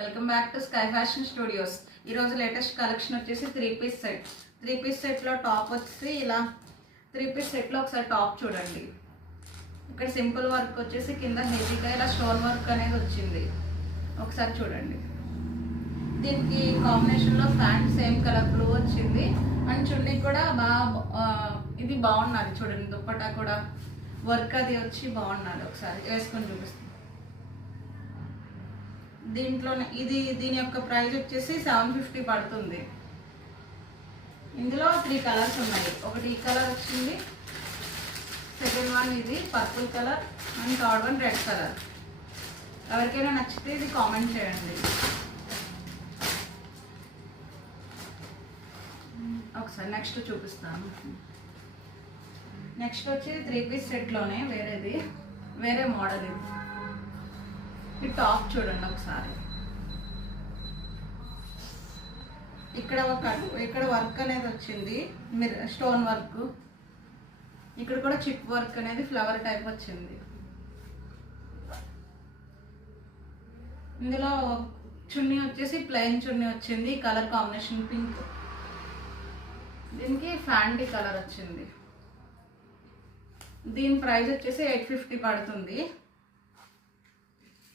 Welcome back to sky fashion studios. ఈరోజు latest collection వచ్చేసి 3 piece set. 3 piece సెట్లో top వచ్చేసి ఇలా 3 పీస్ సెట్లో ఒకసారి టాప్ చూడండి. ఇక్కడ సింపుల్ వర్క్ వచ్చేసి కింద హెవీగా ఇలా స్టోన్ వర్క్ అనేది వచ్చింది. ఒకసారి చూడండి. దీనికి కాంబినేషన్లో ప్యాంట్ సేమ్ కలర్ బ్లూ వచ్చింది అండ్ చున్నీ కూడా ఇది బాగున్నది చూడండి. దుప్పటా కూడా వర్క్ అది వచ్చి బాగున్నది. ఒకసారి వేసుకొని చూపిస్తాను. దీంట్లోనే దీని యొక్క ప్రైస్ వచ్చేసి 750 పడుతుంది. ఇందులో 3 కలర్స్ ఉన్నాయి. ఒకటి ఈ కలర్ వచ్చింది, సెకండ్ వన్ ఇది purple colour and third one red colour. ఎవరికైనా నచ్చితే ఇది కామెంట్ చేయండి. ఒకసారి నెక్స్ట్ చూపిస్తాను. నెక్స్ట్ వచ్చి 3 పీస్ సెట్లోనే వేరే మోడల్ ఇది. ఈ టాప్ చూడండి ఒకసారి. ఇక్కడ వర్క్ అనేది వచ్చింది, స్టోన్ వర్క్. ఇక్కడ కూడా చిప్ వర్క్ అనేది ఫ్లవర్ టైప్ వచ్చింది. ఇందులో చున్నీ వచ్చేసి ప్లెయిన్ చున్నీ వచ్చింది, కలర్ కాంబినేషన్ పింక్. దీనికి ఫ్యాంటీ కలర్ వచ్చింది. దీని ప్రైస్ వచ్చేసి 850 పడుతుంది.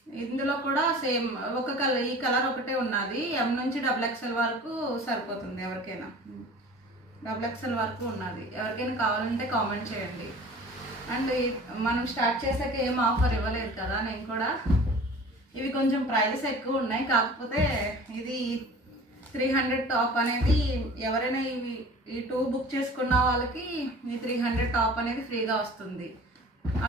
ఇందులో కూడా సేమ్ ఒక కలర్, ఈ కలర్ ఒకటే ఉన్నది. M నుంచి XXL వరకు సరిపోతుంది ఎవరికైనా. XXL వరకు ఉన్నది. ఎవరికైనా కావాలంటే కామెంట్ చేయండి. అండ్ మనం స్టార్ట్ చేసాక ఏం ఆఫర్ ఇవ్వలేదు కదా. నేను కూడా ఇవి కొంచెం ప్రైస్ ఎక్కువ ఉన్నాయి. కాకపోతే ఇది 300 టాప్ అనేది ఎవరైనా ఈ 2 బుక్ చేసుకున్న వాళ్ళకి ఈ 300 టాప్ అనేది ఫ్రీగా వస్తుంది.